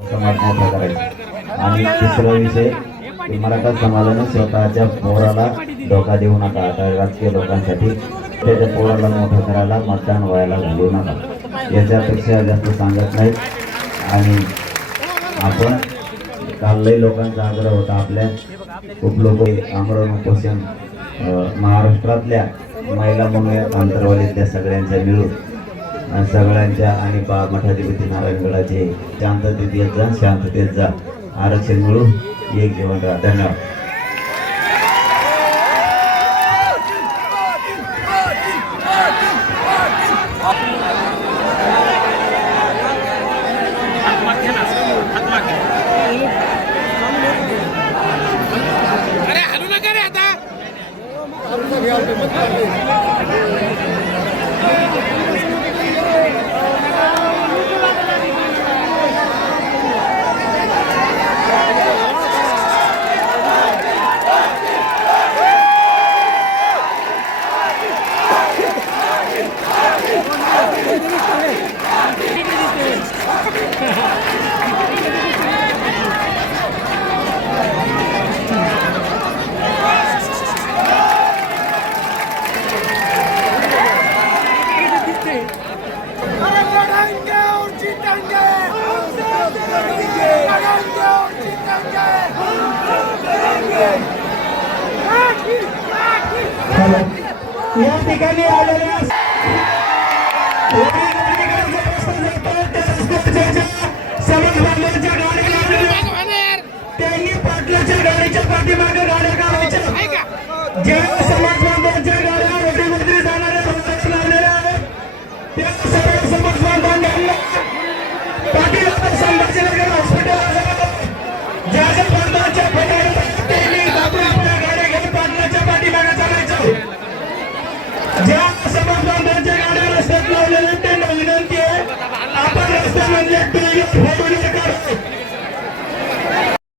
समाज आणि तिसरा विषय की मराठा समाजाने स्वतःच्या पोराला धोका देऊ नका. आता राजकीय लोकांसाठी त्याच्या पोराला मोठं करायला मतदान व्हायला घालू नका. याच्यापेक्षा जास्त सांगत नाही. आणि आपण कालही लोकांचा आग्रह होता आपल्या खूप लोक आमरण उपोषण महाराष्ट्रातल्या महिला म्हणूयात अंतरवालीतल्या सगळ्यांच्या मिळून सगळ्यांच्या आणि बा मठाधिपती नारायणगडाचे शांततेत येत जा शांततेत जा. आरक्षण मिळून एक जेवण राहा. धन्यवाद. या ठिकाणी आलेल्या त्यांनी पाटलाच्या गाडीच्या पाठीमागे गाड्या काढायच्या ज्या समाज बांधवांच्या गाड्या मुख्यमंत्री जाणाऱ्या आहेत त्या समजदार त्यांच्या गाड्या रस्त्यात लावलेल्या